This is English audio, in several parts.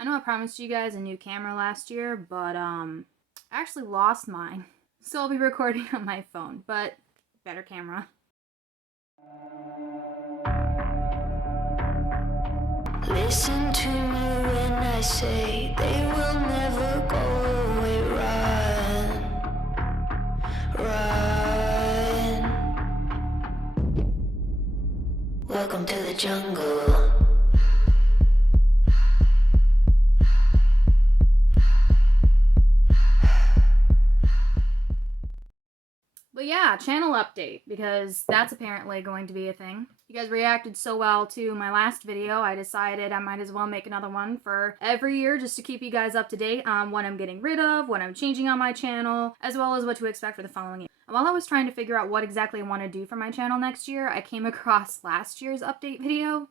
I know I promised you guys a new camera last year, but I actually lost mine. So I'll be recording on my phone, but better camera. Listen to me when I say they will never go away. Run. Welcome to the jungle. But yeah, channel update, because that's apparently going to be a thing. You guys reacted so well to my last video, I decided I might as well make another one for every year just to keep you guys up to date on what I'm getting rid of, what I'm changing on my channel, as well as what to expect for the following year. And while I was trying to figure out what exactly I want to do for my channel next year, I came across last year's update video.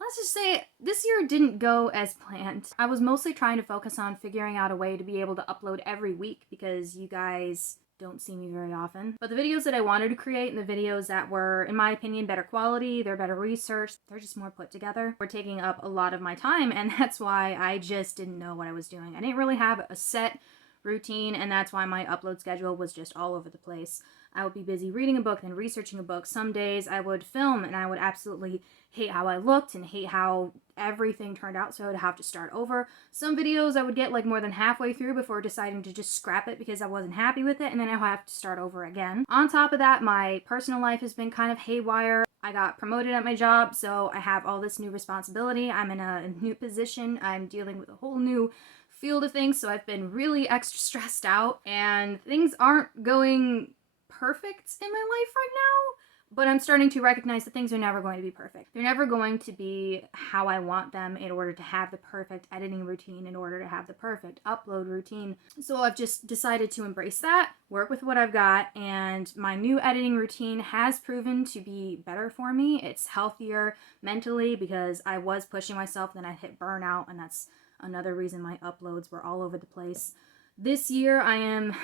Let's just say this year didn't go as planned. I was mostly trying to focus on figuring out a way to be able to upload every week because you guys don't see me very often. But the videos that I wanted to create and the videos that were, in my opinion, better quality, they're better researched, they're just more put together, were taking up a lot of my time, and that's why I just didn't know what I was doing. I didn't really have a set routine, and that's why my upload schedule was just all over the place. I would be busy reading a book and researching a book. Some days I would film and I would absolutely hate how I looked and hate how everything turned out, so I would have to start over. Some videos I would get like more than halfway through before deciding to just scrap it because I wasn't happy with it, and then I would have to start over again. On top of that, my personal life has been kind of haywire. I got promoted at my job, so I have all this new responsibility. I'm in a new position. I'm dealing with a whole new field of things, so I've been really extra stressed out, and things aren't going perfect in my life right now, but I'm starting to recognize that things are never going to be perfect. They're never going to be how I want them in order to have the perfect editing routine, in order to have the perfect upload routine. So I've just decided to embrace that, work with what I've got, and my new editing routine has proven to be better for me. It's healthier mentally because I was pushing myself, then I hit burnout, and that's another reason my uploads were all over the place. This year I am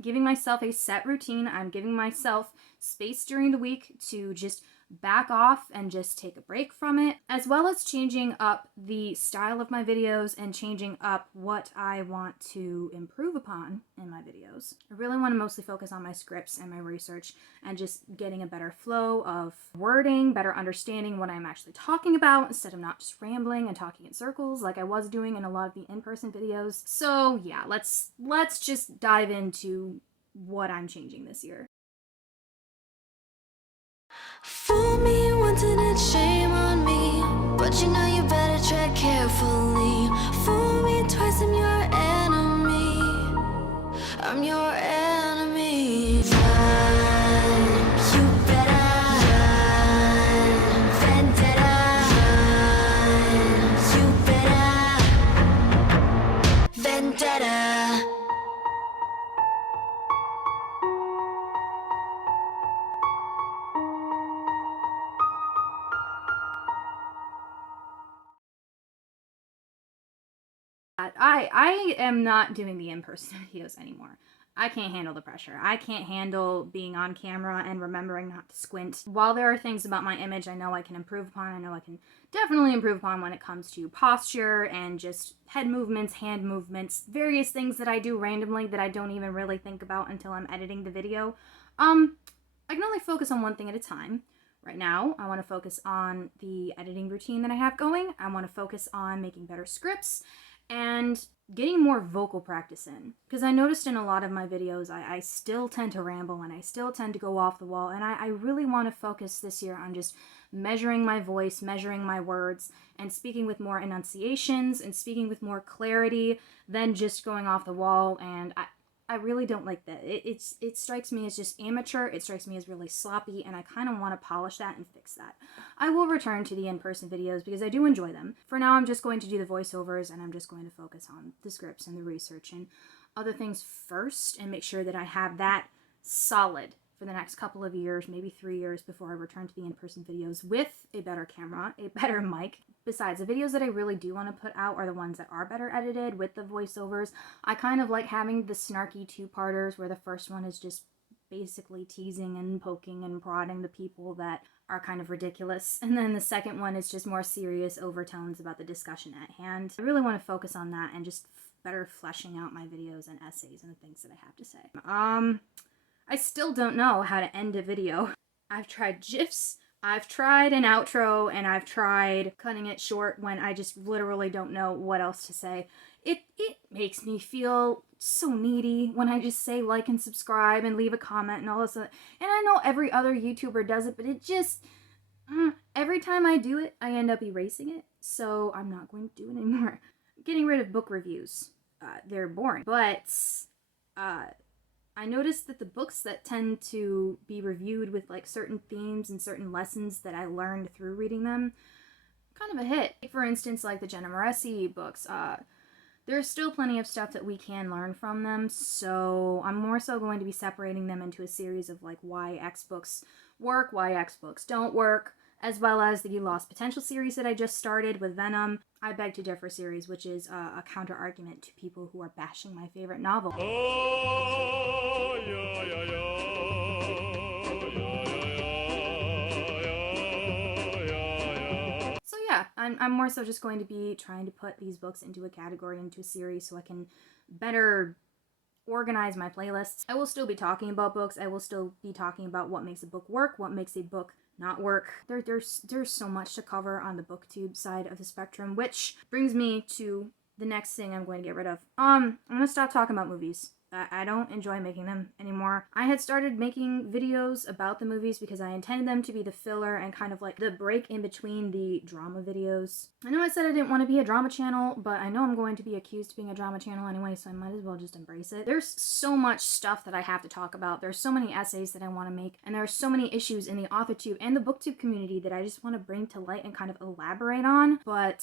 giving myself a set routine. I'm giving myself space during the week to just back off and just take a break from it, as well as changing up the style of my videos and changing up what I want to improve upon in my videos. I really want to mostly focus on my scripts and my research and just getting a better flow of wording, better understanding what I'm actually talking about instead of not just rambling and talking in circles like I was doing in a lot of the in-person videos. So yeah, let's just dive into what I'm changing this year. Fool me once and it's shame on me, but you know you better tread carefully. Fool me twice, I'm your enemy. I'm your enemy. Run, you better run. Vendetta, run, you better. Vendetta. I am not doing the in-person videos anymore. I can't handle the pressure. I can't handle being on camera and remembering not to squint. While there are things about my image I know I can improve upon, I know I can definitely improve upon when it comes to posture and just head movements, hand movements, various things that I do randomly that I don't even really think about until I'm editing the video. I can only focus on one thing at a time. Right now, I want to focus on the editing routine that I have going. I want to focus on making better scripts and getting more vocal practice in. Because I noticed in a lot of my videos, I still tend to ramble and I still tend to go off the wall, and I really want to focus this year on just measuring my voice, measuring my words, and speaking with more enunciations and speaking with more clarity than just going off the wall. And I really don't like that. It strikes me as just amateur, it strikes me as really sloppy, and I kind of want to polish that and fix that. I will return to the in-person videos because I do enjoy them. For now, I'm just going to do the voiceovers, and I'm just going to focus on the scripts and the research and other things first, and make sure that I have that solid for the next couple of years, maybe 3 years, before I return to the in-person videos with a better camera, a better mic. Besides, the videos that I really do want to put out are the ones that are better edited with the voiceovers. I kind of like having the snarky two-parters where the first one is just basically teasing and poking and prodding the people that are kind of ridiculous. And then the second one is just more serious overtones about the discussion at hand. I really want to focus on that and just better fleshing out my videos and essays and the things that I have to say. I still don't know how to end a video. I've tried GIFs, I've tried an outro, and I've tried cutting it short when I just literally don't know what else to say. It makes me feel so needy when I just say like and subscribe and leave a comment and all this. And I know every other YouTuber does it, but it just, every time I do it, I end up erasing it. So I'm not going to do it anymore. Getting rid of book reviews. They're boring. But I noticed that the books that tend to be reviewed with like certain themes and certain lessons that I learned through reading them, kind of a hit. For instance, like the Jenna Moreci books, there's still plenty of stuff that we can learn from them, so I'm more so going to be separating them into a series of like why X books work, why X books don't work, as well as the Lost Potential series that I just started with Venom, I Beg to Differ series, which is a counter-argument to people who are bashing my favorite novel. So yeah, I'm more so just going to be trying to put these books into a category, into a series, so I can better organize my playlists. I will still be talking about books. I will still be talking about what makes a book work, what makes a book not work. There's so much to cover on the booktube side of the spectrum, which brings me to the next thing I'm going to get rid of. I'm gonna stop talking about movies. I don't enjoy making them anymore. I had started making videos about the movies because I intended them to be the filler and kind of like the break in between the drama videos. I know I said I didn't want to be a drama channel, but I know I'm going to be accused of being a drama channel anyway, so I might as well just embrace it. There's so much stuff that I have to talk about. There's so many essays that I want to make, and there are so many issues in the Authortube and the Booktube community that I just want to bring to light and kind of elaborate on, but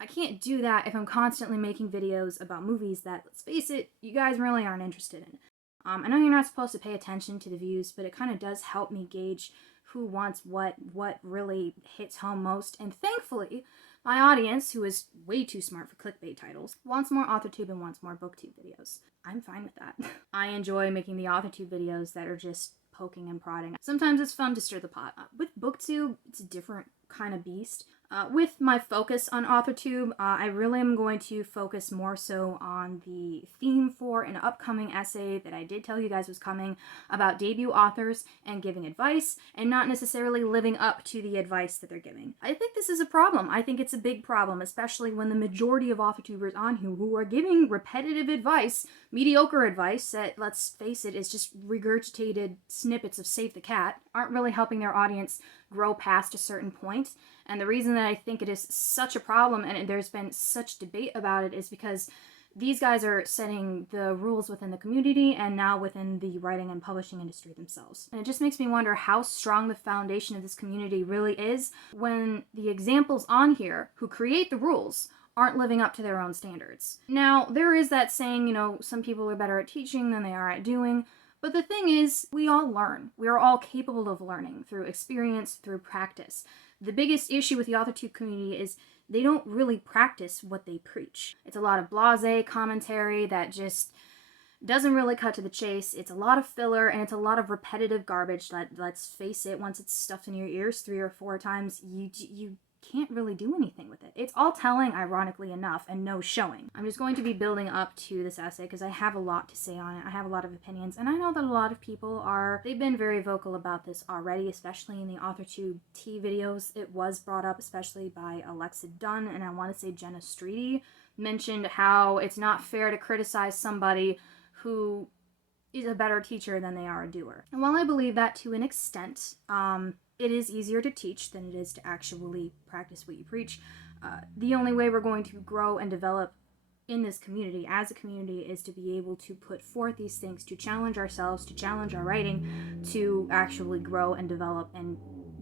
I can't do that if I'm constantly making videos about movies that, let's face it, you guys really aren't interested in. I know you're not supposed to pay attention to the views, but it kind of does help me gauge who wants what really hits home most. And thankfully, my audience, who is way too smart for clickbait titles, wants more Authortube and wants more Booktube videos. I'm fine with that. I enjoy making the Authortube videos that are just poking and prodding. Sometimes it's fun to stir the pot. With Booktube, it's a different kind of beast. With my focus on Authortube, I really am going to focus more so on the theme for an upcoming essay that I did tell you guys was coming about debut authors and giving advice and not necessarily living up to the advice that they're giving. I think this is a problem. I think it's a big problem, especially when the majority of Authortubers on here who are giving repetitive advice, mediocre advice that, let's face it, is just regurgitated snippets of Save the Cat, aren't really helping their audience grow past a certain point. And the reason that I think it is such a problem and there's been such debate about it is because these guys are setting the rules within the community and now within the writing and publishing industry themselves. And it just makes me wonder how strong the foundation of this community really is when the examples on here who create the rules aren't living up to their own standards. Now, there is that saying, you know, some people are better at teaching than they are at doing. But the thing is, we all learn. We are all capable of learning through experience, through practice. The biggest issue with the Authortube community is they don't really practice what they preach. It's a lot of blasé commentary that just doesn't really cut to the chase. It's a lot of filler and it's a lot of repetitive garbage that, let's face it, once it's stuffed in your ears 3 or 4 times, you can't really do anything with it. It's all telling, ironically enough, and no showing. I'm just going to be building up to this essay because I have a lot to say on it. I have a lot of opinions, and I know that a lot of people they've been very vocal about this already, especially in the Authortube tea videos. It was brought up, especially by Alexa Dunn, and I want to say Jenna Streety mentioned how it's not fair to criticize somebody who is a better teacher than they are a doer. And while I believe that to an extent, it is easier to teach than it is to actually practice what you preach. The only way we're going to grow and develop in this community, as a community, is to be able to put forth these things, to challenge ourselves, to challenge our writing, to actually grow and develop and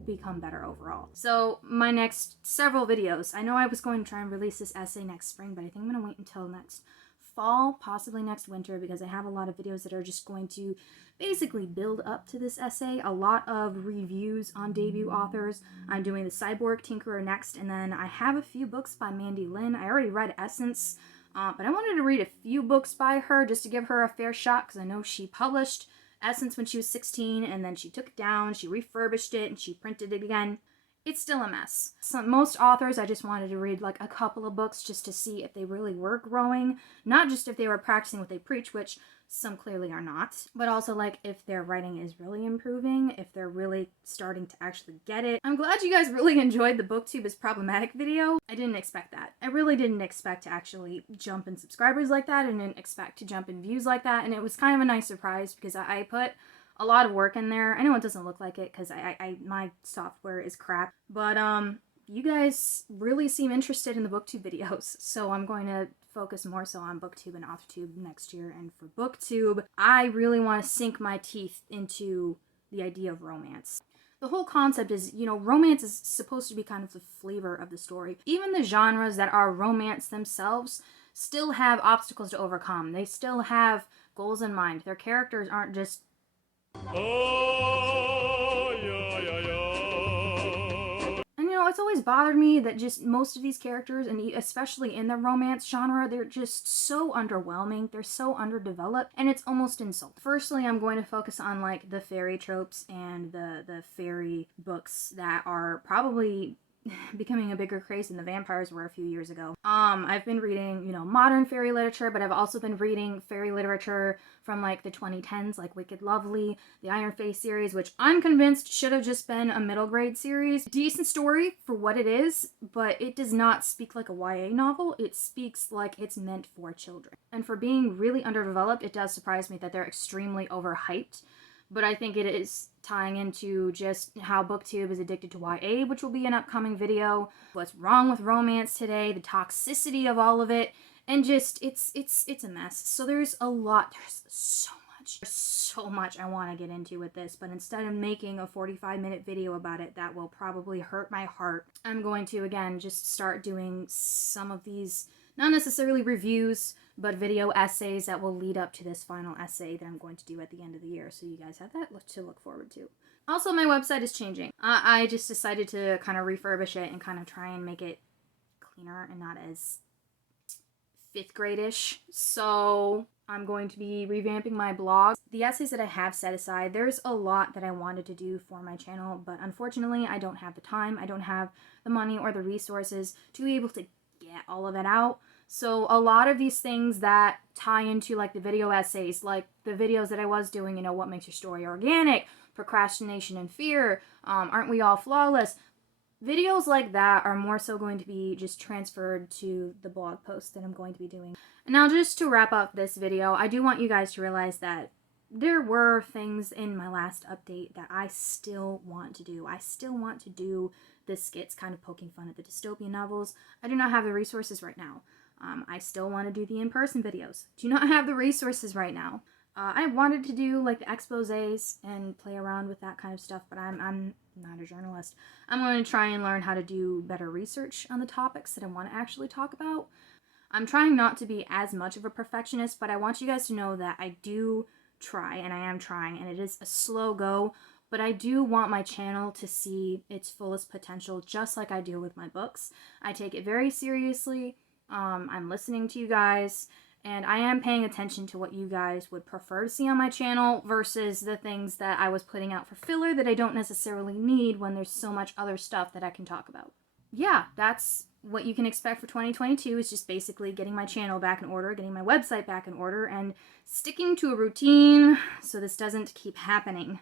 become better overall. So my next several videos, I know I was going to try and release this essay next spring, but I think I'm going to wait until next fall, possibly next winter, because I have a lot of videos that are just going to basically build up to this essay. A lot of reviews on debut authors. I'm doing the Cyborg Tinkerer next, and then I have a few books by Mandy Lynn. I already read Essence, but I wanted to read a few books by her just to give her a fair shot, because I know she published Essence when she was 16, and then she took it down, she refurbished it, and she printed it again. It's still a mess. Most authors, I just wanted to read like a couple of books just to see if they really were growing, not just if they were practicing what they preach, which some clearly are not, but also like if their writing is really improving, if they're really starting to actually get it. I'm glad you guys really enjoyed the BookTube is Problematic video. I didn't expect that. I really didn't expect to actually jump in subscribers like that. I didn't expect to jump in views like that, and it was kind of a nice surprise because I put a lot of work in there. I know it doesn't look like it because my software is crap, but you guys really seem interested in the BookTube videos, so I'm going to focus more so on BookTube and Authortube next year. And for BookTube, I really want to sink my teeth into the idea of romance. The whole concept is, you know, romance is supposed to be kind of the flavor of the story. Even the genres that are romance themselves still have obstacles to overcome. They still have goals in mind. Their characters aren't just it's always bothered me that just most of these characters, and especially in the romance genre, they're just so underwhelming, they're so underdeveloped, and it's almost insulting. Firstly, I'm going to focus on like the fairy tropes and the fairy books that are probably becoming a bigger craze than the vampires were a few years ago. I've been reading, you know, modern fairy literature, but I've also been reading fairy literature from like the 2010s, like Wicked Lovely, the Iron Face series, which I'm convinced should have just been a middle grade series. Decent story for what it is, but it does not speak like a YA novel. It speaks like it's meant for children. And for being really underdeveloped, it does surprise me that they're extremely overhyped. But I think it is tying into just how BookTube is addicted to YA, which will be an upcoming video. What's wrong with romance today, the toxicity of all of it, and just it's a mess. So there's so much I want to get into with this, but instead of making a 45-minute video about it that will probably hurt my heart, I'm going to again just start doing some of these, not necessarily reviews, but video essays that will lead up to this final essay that I'm going to do at the end of the year. So you guys have that to look forward to. Also, my website is changing. I just decided to kind of refurbish it and kind of try and make it cleaner and not as 5th grade-ish. So I'm going to be revamping my blog. The essays that I have set aside, there's a lot that I wanted to do for my channel, but unfortunately I don't have the time, I don't have the money or the resources to be able to get all of it out. So a lot of these things that tie into like the video essays, like the videos that I was doing, you know, what makes your story organic, procrastination and fear, aren't we all flawless? Videos like that are more so going to be just transferred to the blog post that I'm going to be doing. And now just to wrap up this video, I do want you guys to realize that there were things in my last update that I still want to do. I still want to do the skits kind of poking fun at the dystopian novels. I do not have the resources right now. I still want to do the in-person videos. Do not have the resources right now. I wanted to do like the exposés and play around with that kind of stuff, but I'm not a journalist. I'm going to try and learn how to do better research on the topics that I want to actually talk about. I'm trying not to be as much of a perfectionist, but I want you guys to know that I do try, and I am trying, and it is a slow go, but I do want my channel to see its fullest potential just like I do with my books. I take it very seriously. I'm listening to you guys, and I am paying attention to what you guys would prefer to see on my channel versus the things that I was putting out for filler that I don't necessarily need when there's so much other stuff that I can talk about. Yeah, that's what you can expect for 2022 is just basically getting my channel back in order, getting my website back in order, and sticking to a routine so this doesn't keep happening.